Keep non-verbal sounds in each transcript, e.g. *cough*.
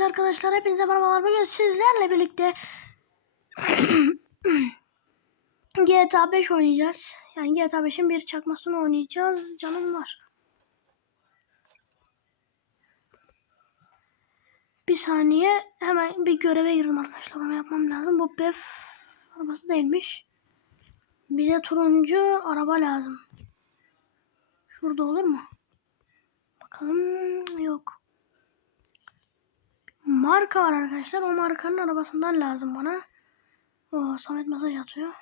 Arkadaşlar hepinize merhabalar. Bugün sizlerle birlikte *clears throat* GTA 5 oynayacağız. Yani GTA 5'in bir çakmasını oynayacağız. Canım var. Bir saniye hemen bir göreve girdim arkadaşlar. Onu yapmam lazım. Bu BEF arabası değilmiş. Bize turuncu araba lazım. Şurada olur mu? Bakalım yok. Marka var arkadaşlar. O markanın arabasından lazım bana. O Samet mesaj atıyor.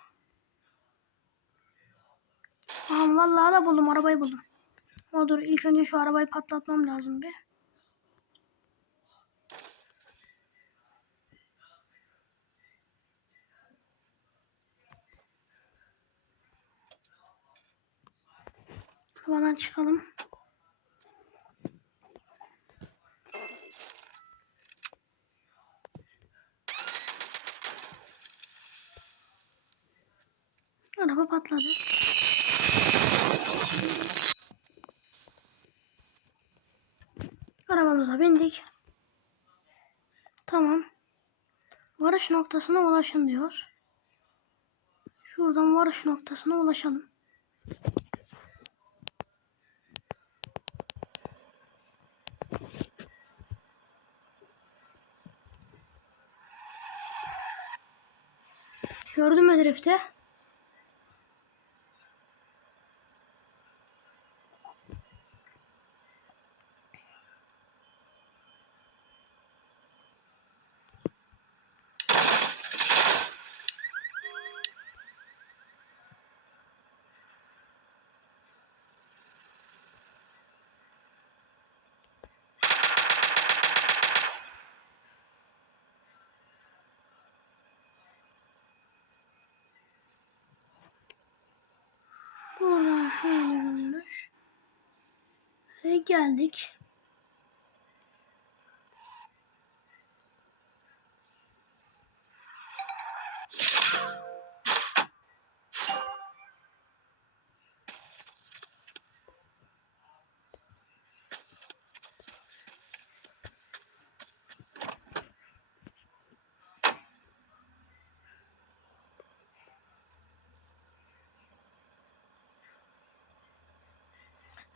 Tamam vallahi da buldum. Arabayı buldum. O dur ilk önce şu arabayı patlatmam lazım bir. Arabadan çıkalım. Araba patladı. Arabamıza bindik. Tamam. Varış noktasına ulaşın diyor. Şuradan varış noktasına ulaşalım. Gördün mü drifti? Buradan şöyle dönüyoruz. Ve geldik.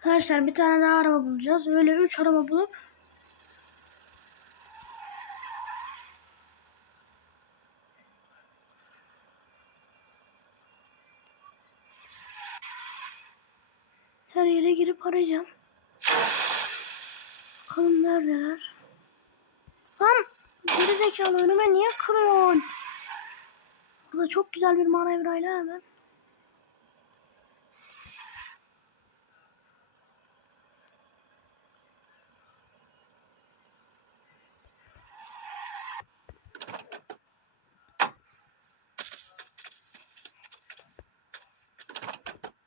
Arkadaşlar bir tane daha araba bulacağız. Öyle 3 araba bulup her yere girip arayacağım. Bakalım neredeler? Lan geri zekalı önüme niye kırıyorsun? Burada çok güzel bir manevrayla hemen.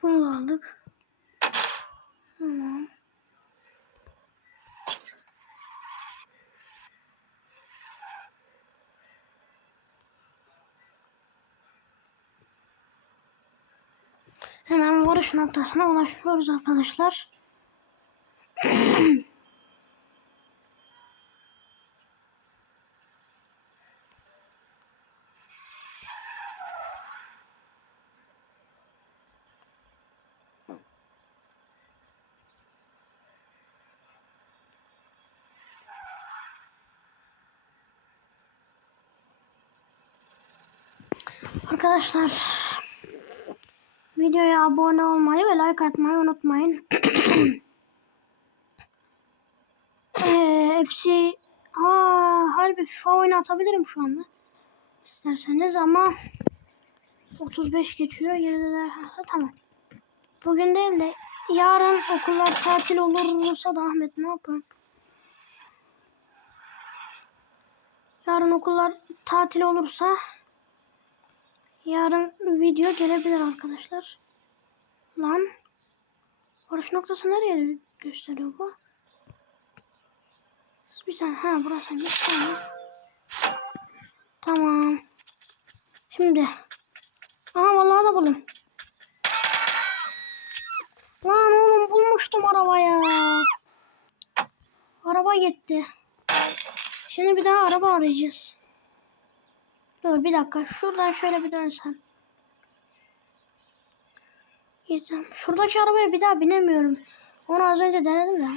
Bunu aldık. Tamam. Hemen varış noktasına ulaşıyoruz arkadaşlar. *clears throat* Arkadaşlar videoya abone olmayı ve like atmayı unutmayın. *coughs* Eee, FC Aa, harbi FIFA oyunu atabilirim şu anda. İsterseniz ama 35 geçiyor. Geride ha, tamam. Bugün değil de yarın okullar tatil olursa da Ahmet ne yapalım? Yarın okullar tatil olursa Yarın video gelebilir arkadaşlar. Lan. Varış noktası nereye gösteriyor bu? Bir saniye. Ha burası. Bir saniye. Tamam. Şimdi. Aha vallahi da buldum. Lan oğlum bulmuştum arabaya. Araba gitti. Şimdi bir daha araba arayacağız. Dur bir dakika. Şuradan şöyle bir dönsem. Gideceğim. Şuradaki arabaya bir daha binemiyorum. Onu az önce denedim de.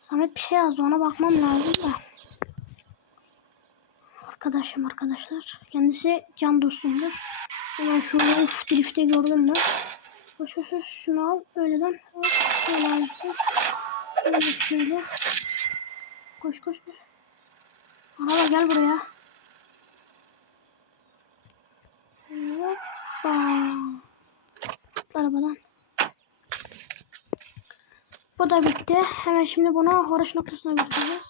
Samet bir şey yazdı ona bakmam lazım da. Arkadaşım arkadaşlar. Kendisi can dostumdur. Hemen şurada uf drifte gördüm ben. Koş koş şunu al öyleden. Hop. Şöyle şöyle. Koş koş koş. Araba gel buraya. Hoppa. Arabadan. Bu da bitti. Hemen şimdi bunu horoş noktasına götüreceğiz.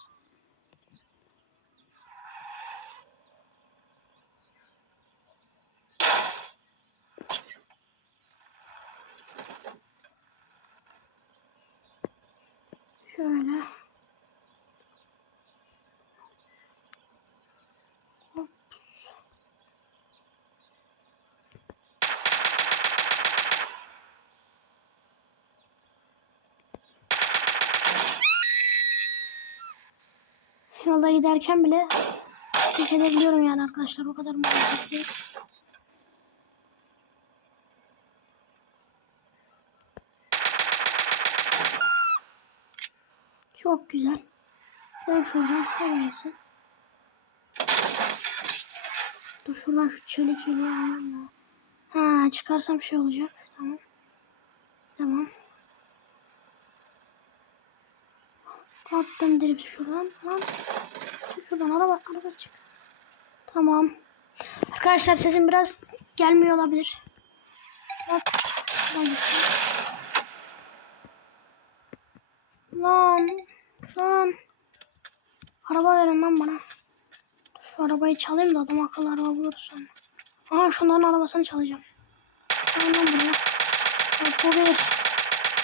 Şöyle. Hop. Yolda giderken bile ateş yani arkadaşlar. O kadar muhabbetli. Çok güzel. Ben şuradan helalsin. Dur şuradan şu çelik yeleği almam lazım. Ha çıkarsam şey olacak. Tamam. Tamam. Attım drift şuradan. Tamam. Çık şuradan araba araba çık. Tamam. Arkadaşlar sesim biraz gelmiyor olabilir. Lan. Lan. Araba verin lan bana. Şu arabayı çalayım da adam akıllı araba buluruz sonra. Aha şunların arabasını çalacağım. Gelin lan buraya. Bu bir.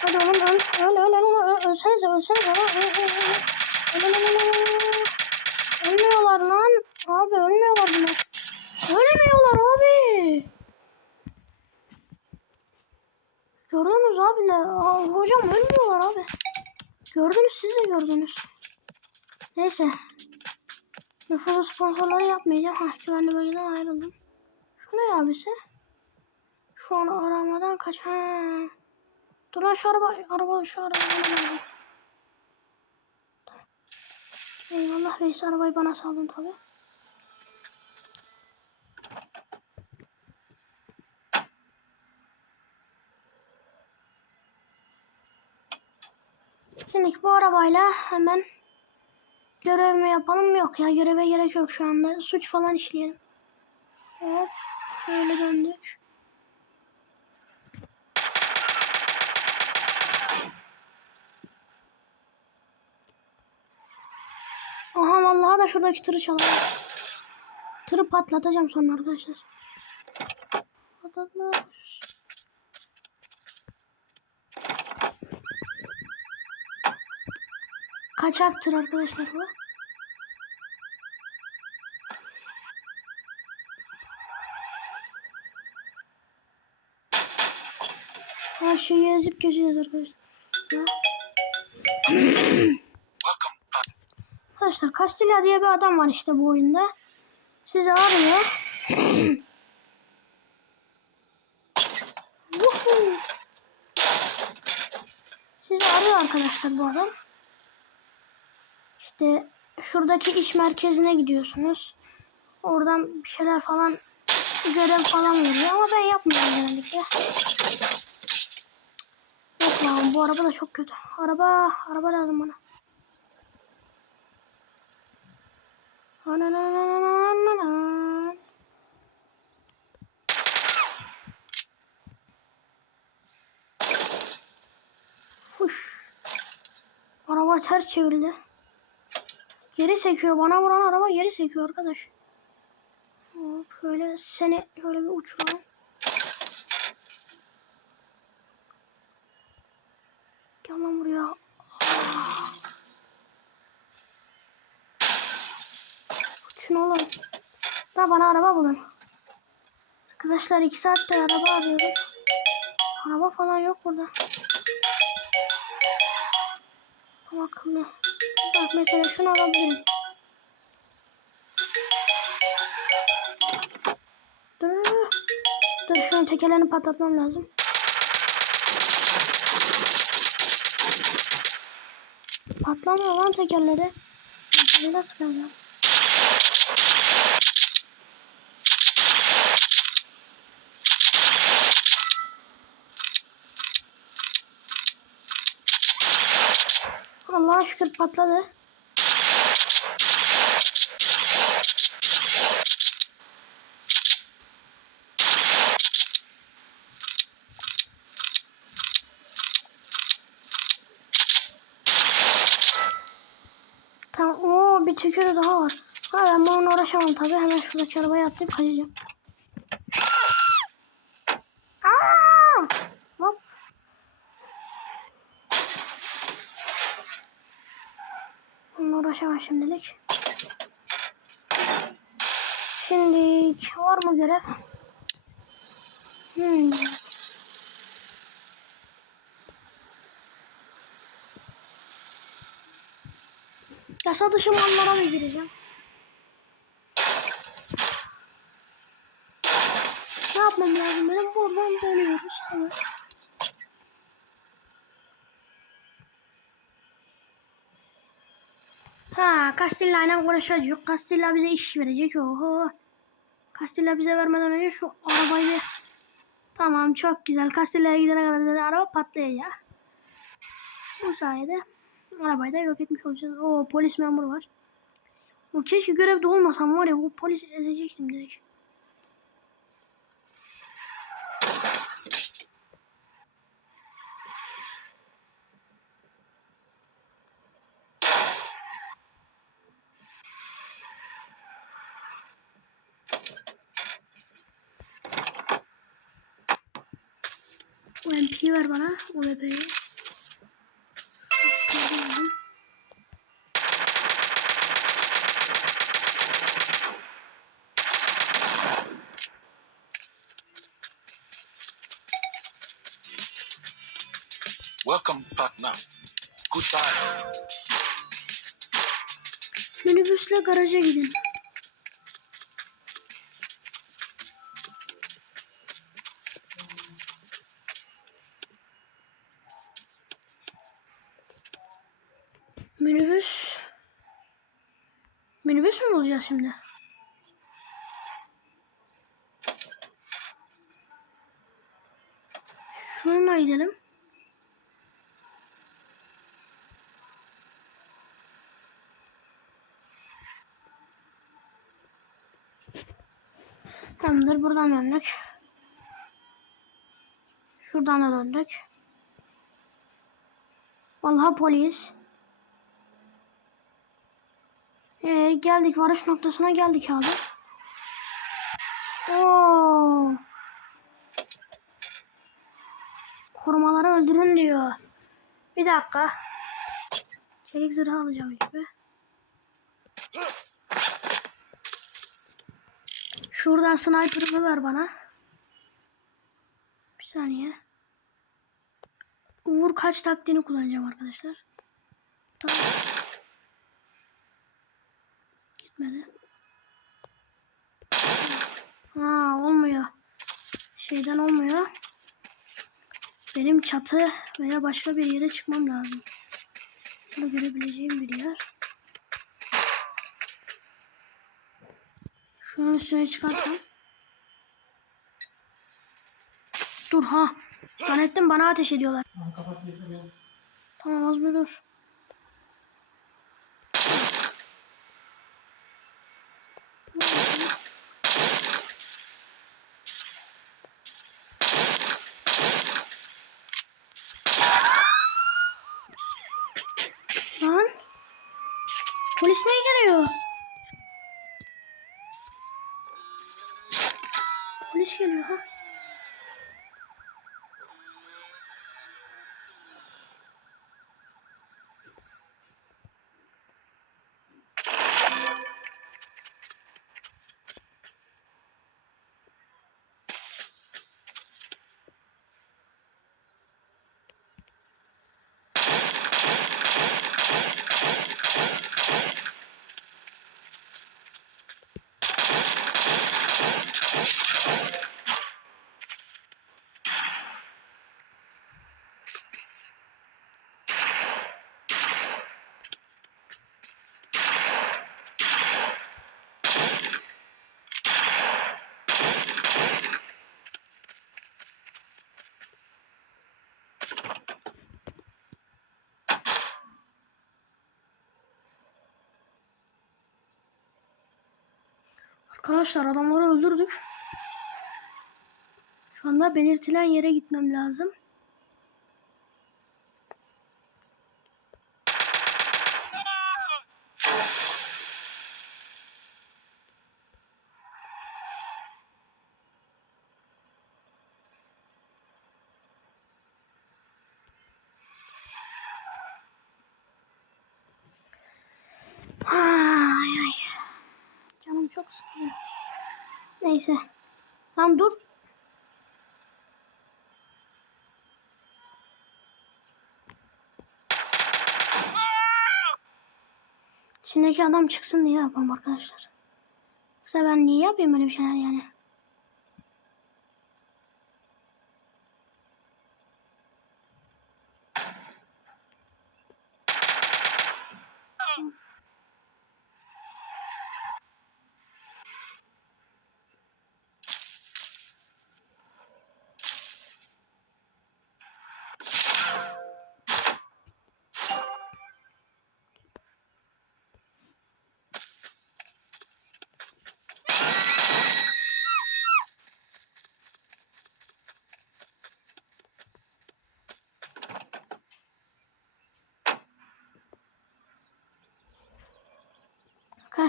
Hadi oğlum öl. Öl öl öl. öl. Ölsenize ölsenize. Öl öl öl. öl. Öl öl öl öl öl. Ölmüyorlar lan. Abi ölmüyorlar bunlar. Ölmüyorlar abi. Gördünüz abi ne? Hocam ölmüyorlar abi. Gördünüz siz de gördünüz. Neyse. Nüfusu sponsorları yapmayacağım. Hah güvenli bölgeden ayrıldım. Şu ne abisi? Şu an aramadan kaç. Ha. Dur lan şu araba. Araba şu araba. Eyvallah reis arabayı bana saldın tabi. Şimdi bu arabayla hemen görevimi yapalım. Yok ya göreve gerek yok şu anda. Suç falan işleyelim. Hop. Şöyle döndük. Vallahi da şuradaki tırı çalalım. Tırı patlatacağım sonra arkadaşlar. Patlatma. Kaçak tır arkadaşlar bu. Her şeyi ezip geçeceğiz arkadaşlar. Arkadaşlar Castilla diye bir adam var işte bu oyunda. Sizi arıyor. *clears throat* Sizi arıyor arkadaşlar bu adam. İşte şuradaki iş merkezine gidiyorsunuz. Oradan bir şeyler falan görev falan veriyor ama ben yapmıyorum genellikle. Yok lan bu araba da çok kötü. Araba, araba lazım bana. Ananananananan. Fuş. Araba ters çevrildi. Geri sekiyor. Bana vuran araba geri sekiyor arkadaş. Hop şöyle seni şöyle bir uçuralım. Gel lan buraya. Uçun oğlum. Da bana araba bulun. Arkadaşlar iki saattir araba arıyorum. Araba falan yok burada. Tam akıllı. Bak mesela şunu alabilirim. Dur. Dur şunun tekerlerini patlatmam lazım. Patlamıyor lan tekerleri. Biraz sıkacağım. Allah'a şükür patladı. Tamam. Oo bir tükürü daha var. Ha ben bununla uğraşamam tabii. Hemen şuradaki arabaya atlayıp kaçacağım. Aa! Hop. Uğraşamam şimdilik. Şimdilik var mı görev? Hmm. Yasa dışı mallara mı gireceğim? Ne yapmam lazım benim? Buradan dönüyoruz. Tamam. Ha, Castilla ile konuşacağız. Castilla bize iş verecek. Oho. Castilla bize vermeden önce şu arabayı bir... Tamam çok güzel. Castilla'ya gidene kadar zaten araba patlayacak. Bu sayede arabayı da yok etmiş olacağız. O polis memuru var. O keşke görevde olmasam var ya bu polis ezecektim direkt. MP'yi ver bana. O bebeği. Welcome, partner. Goodbye. Minibüsle garaja gidin. Bulacağız şimdi? Şununla gidelim. Tamamdır buradan döndük. Şuradan da döndük. Vallahi polis. Ee, geldik varış noktasına geldik abi. Oo. Korumaları öldürün diyor. Bir dakika. Çelik zırhı alacağım gibi. Şuradan sniper'ımı ver bana. Bir saniye. Uğur kaç taktiğini kullanacağım arkadaşlar. Tamam. Gitmedi. Ha olmuyor. Şeyden olmuyor. Benim çatı veya başka bir yere çıkmam lazım. Bunu görebileceğim bir yer. Şunun üstüne çıkarsam. Dur ha. Zannettim bana ateş ediyorlar. Tamam az bir dur. Arkadaşlar adamları öldürdük. Şu anda belirtilen yere gitmem lazım. Ay ay. Canım çok sıkılıyor. Neyse. Tamam dur. İçindeki adam çıksın diye yapalım arkadaşlar. Yoksa ben niye yapayım böyle bir şeyler yani?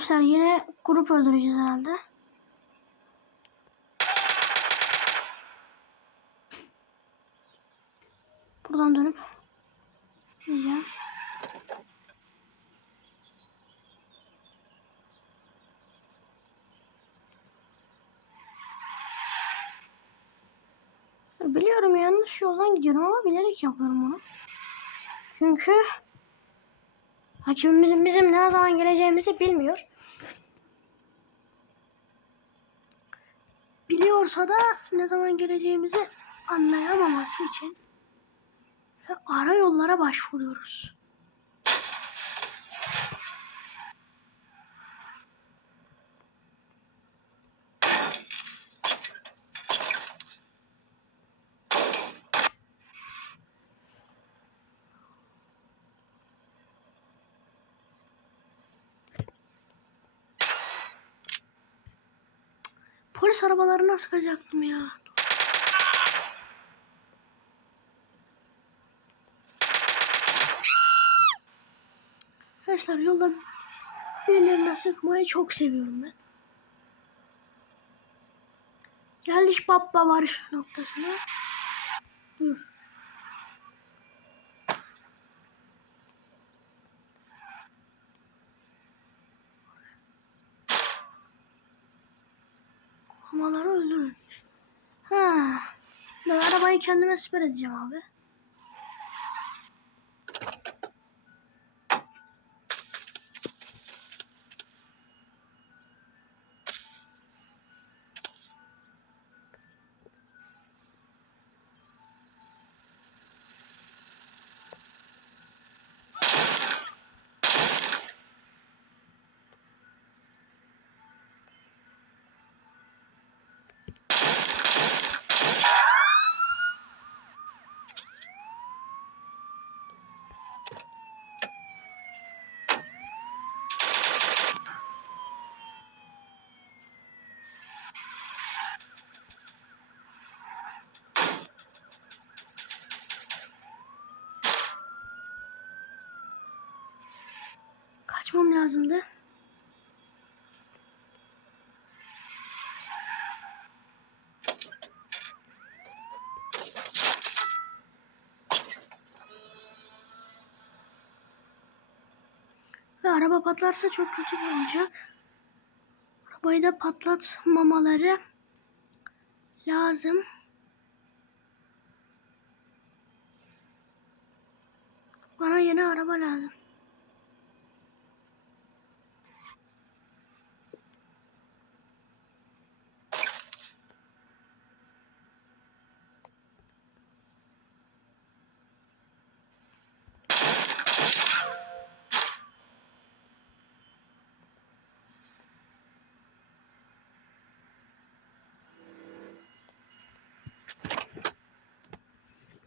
Arkadaşlar yine grup öldüreceğiz herhalde. Buradan dönüp gideceğim. Biliyorum yanlış yoldan gidiyorum ama bilerek yapıyorum bunu. Çünkü Hakimimizin bizim ne zaman geleceğimizi bilmiyor. Biliyorsa da ne zaman geleceğimizi anlayamaması için ara yollara başvuruyoruz. Polis arabalarına sıkacaktım ya. Arkadaşlar yolda birilerine sıkmayı çok seviyorum ben. Geldik Babba varış noktasına. Dur. Korumaları öldürün. Ha. Ben arabayı kendime siper edeceğim abi. Kaçmam lazımdı. Ve araba patlarsa çok kötü olacak. Arabayı da patlatmamaları lazım. Bana yeni araba lazım.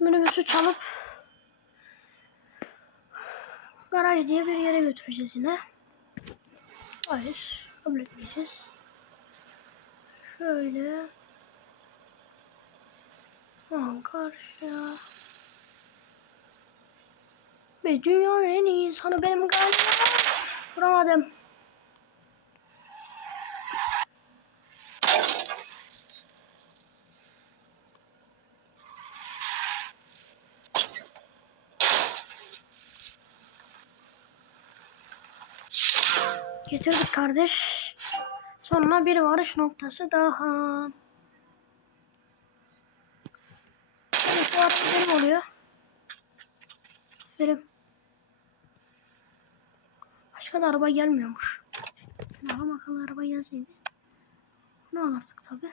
Minibüsü çalıp garaj diye bir yere götüreceğiz yine. Hayır, kabul etmeyeceğiz. Şöyle. Aman karşıya. Ve dünyanın en iyi insanı benim galiba. Vuramadım. Kardeş. Sonra bir varış noktası daha. Evet bu benim oluyor. Aferin. Başka da araba gelmiyormuş. Adam akıllı araba gelseydi. Ne alırdık tabi.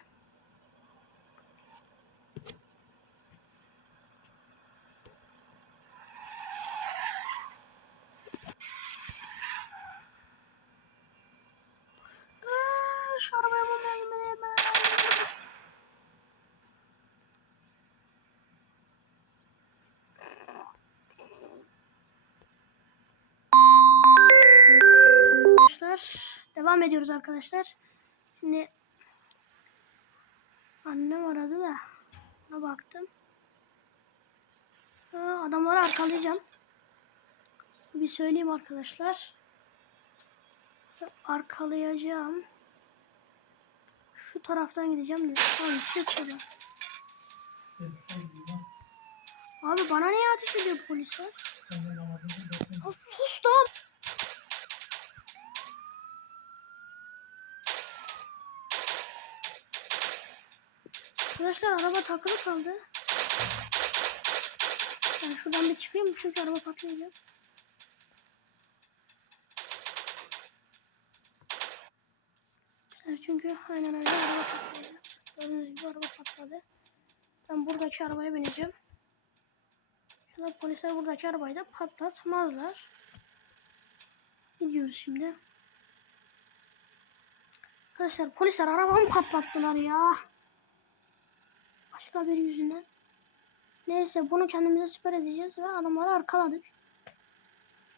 Aa, Şu arabaya bulmaya gitmeliyim ben. Arkadaşlar devam ediyoruz arkadaşlar. Şimdi annem aradı da ona baktım. Aa, adamları arkalayacağım. Bir söyleyeyim arkadaşlar. Arkalayacağım. Şu taraftan gideceğim de. Tamam şuradan. Abi bana niye ateş ediyor polisler? Sus lan. Arkadaşlar araba takılı kaldı. Ben şuradan bir çıkayım çünkü araba patlayacak. Çünkü aynen öyle araba patladı. Gördüğünüz gibi araba patladı. Ben buradaki arabaya bineceğim. Şurada polisler buradaki arabayı da patlatmazlar. Gidiyoruz şimdi. Arkadaşlar polisler arabamı patlattılar ya. Başka biri yüzünden. Neyse bunu kendimize siper edeceğiz ve adamları arkaladık.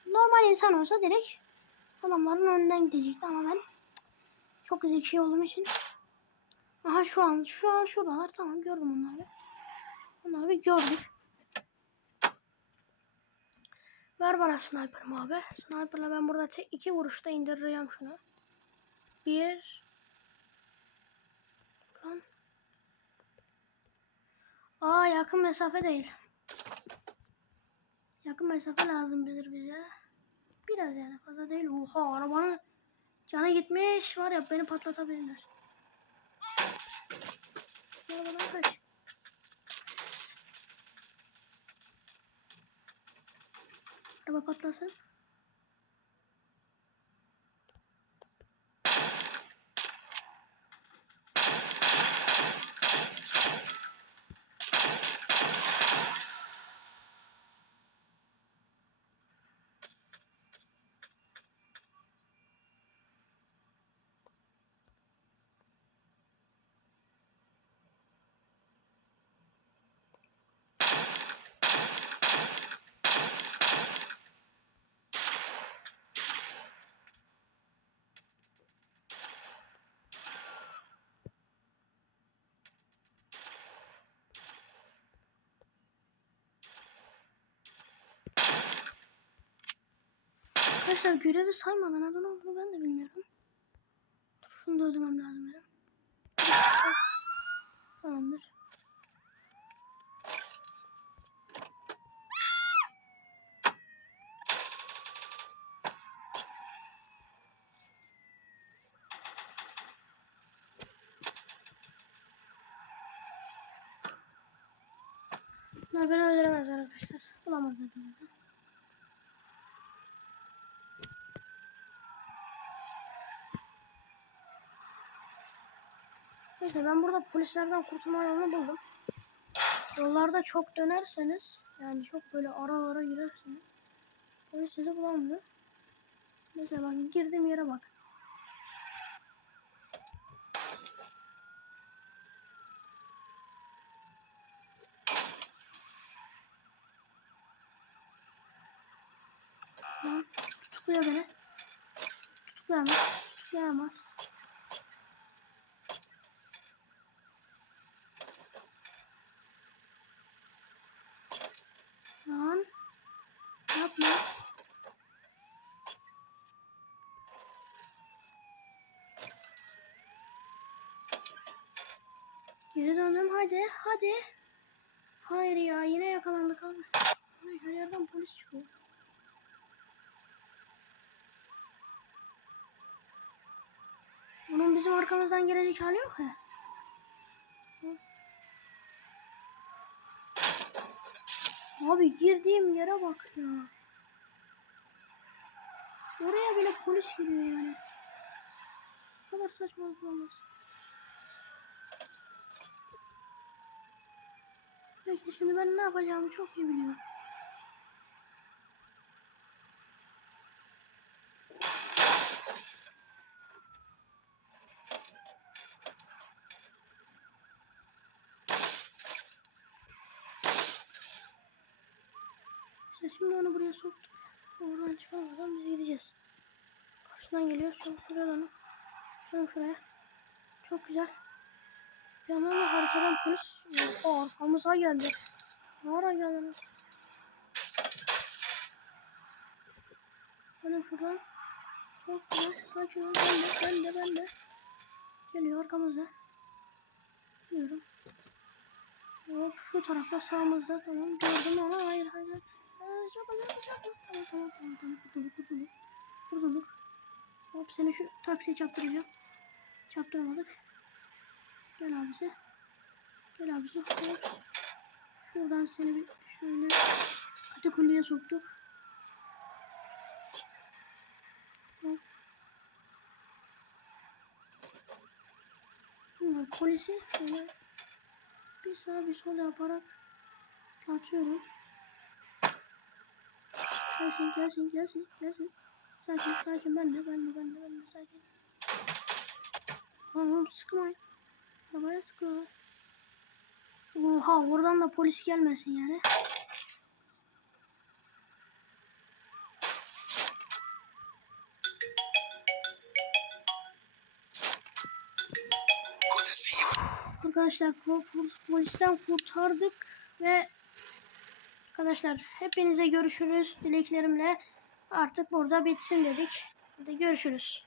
Normal insan olsa direkt adamların önünden gidecekti ama ben çok zeki olduğum için Aha şu an şu an şuradalar tamam gördüm onları. Onları bir gördük. Ver bana sniper'ım abi. Sniper'la ben burada tek iki vuruşta indireceğim şunu. Bir. Lan. Aa yakın mesafe değil. Yakın mesafe lazım bilir bize. Biraz yani fazla değil. Oha arabanın canı gitmiş var ya beni patlatabilirler. Arabadan kaç. Araba patlasın. Arkadaşlar görevi saymadan neden olduğunu ben de bilmiyorum. Dur şunu da öldürmem lazım benim. Tamamdır. Bunlar beni öldüremezler arkadaşlar. Bulamazlar zaten. Neyse ben burada polislerden kurtulma yolunu buldum. Yollarda çok dönerseniz yani çok böyle ara ara girerseniz polis sizi bulamıyor. Mesela bak girdiğim yere bak. Tutukluyor beni. Tutuklayamaz. Tutuklayamaz. Geri döndüm hadi hadi. Hayır ya yine yakalandık abi. Ay, her yerden polis çıkıyor. Bunun bizim arkamızdan gelecek hali yok ya. Abi girdiğim yere bak ya. Oraya bile polis giriyor yani. Bu kadar saçmalık olmaz. Bekle şimdi ben ne yapacağımı çok iyi biliyorum. Şimdi onu buraya soktuk. Oradan çıkamadan biz gideceğiz. Karşıdan geliyor. Sonra şuraya dönüp. Dönüp şuraya. Çok güzel. Bir haritadan polis o arkamıza geldi. Ne ara geldi? Dönüp şuradan. Çok güzel. Sakin ol. Ben de, ben de, ben de. Geliyor arkamızda. Biliyorum. Hop şu tarafta sağımızda tamam gördüm ama hayır hayır. Aa, yapma yapma yapma. Tamam tamam tamam tamam kurtulduk kurtulduk. Kurtulduk. Hop seni şu taksiye çarptıracağım. Çarptırmadık. Gel abisi. Gel abisi. Hop. Şuradan seni bir şöyle katakulliye soktuk. Hop. Polisi şöyle bir sağa bir sola yaparak atıyorum. Gelsin gelsin gelsin gelsin. Sakin sakin ben de ben de ben de ben de sakin. Tamam sıkmayın. Arabaya sıkıyorlar. Oha oradan da polis gelmesin yani. Arkadaşlar po- po- polisten kurtardık ve arkadaşlar hepinize görüşürüz dileklerimle artık burada bitsin dedik. Hadi görüşürüz.